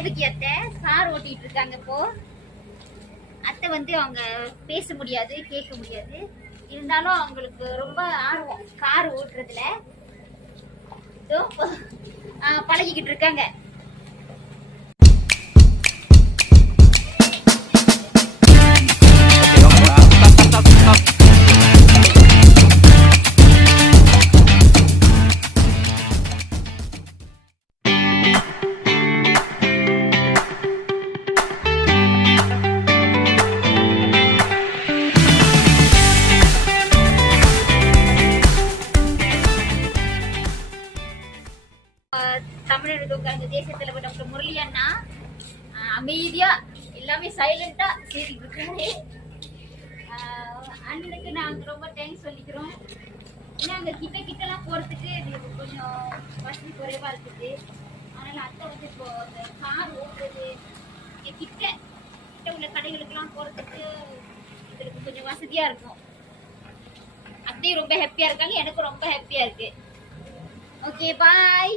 தேவகி அத்தை கார் ஓட்டிட்டு இருக்காங்க. இப்போ அத்தை வந்து அவங்க பேச முடியாது, கேட்க முடியாது. இருந்தாலும் அவங்களுக்கு ரொம்ப ஆர்வம் கார் ஓட்டுறதுல. பழகிக்கிட்டு இருக்காங்க. தமிழக தேசிய தலைவர் டாக்டர் முரளி அண்ணா அமைதியா எல்லாமே சைலண்டா செய்துட்டு இருக்காரு. அண்ணனுக்கு நாங்க ரொம்ப தேங்க்ஸ் சொல்லிக்கிறோம். ஏன்னா அங்க கிட்ட எல்லாம் போறதுக்கு கொஞ்சம் வசதி குறைவா இருக்குது. அதனால அத்தை வந்து இப்போ அந்த கார் ஓட்டுறது கிட்ட உள்ள கடைகளுக்கு எல்லாம் போறதுக்கு இதுக்கு கொஞ்சம் வசதியா இருக்கும். அத்தையும் ரொம்ப ஹாப்பியா இருக்காங்க, எனக்கும் ரொம்ப ஹாப்பியா இருக்கு. ஓகே, பாய்.